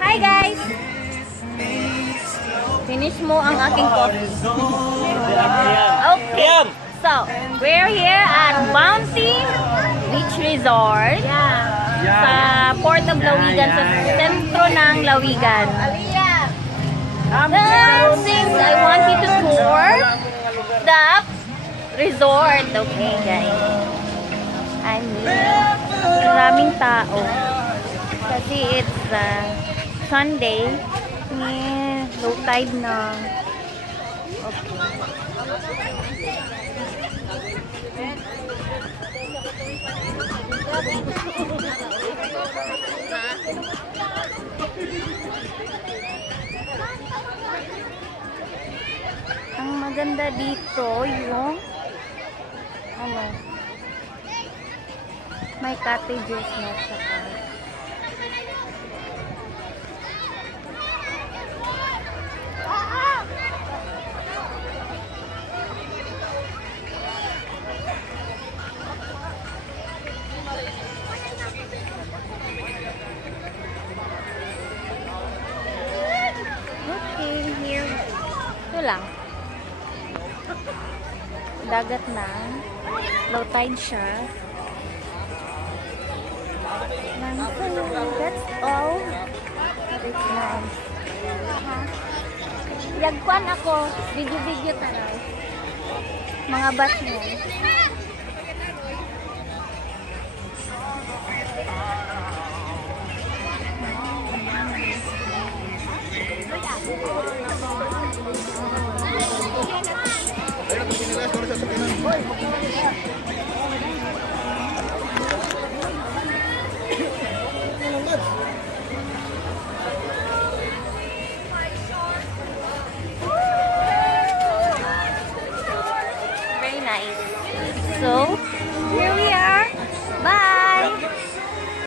Hi guys! Finish mo ang aking coffee. Okay. So, we're here at Bounty Beach Resort. Sa Port of Lawigan, sa sentro ng Lawigan. Since I want you to tour the resort. Okay guys. I mean, maraming tao. Kasi it's Sunday. Low tide na. Okay. Ang maganda dito yung may cottages na saka. Okay, here. Ito lang. Dagat na. Low tide siya. That's all. It's nice. Yagkuan ako. Video-video tayo. Mga bat mo.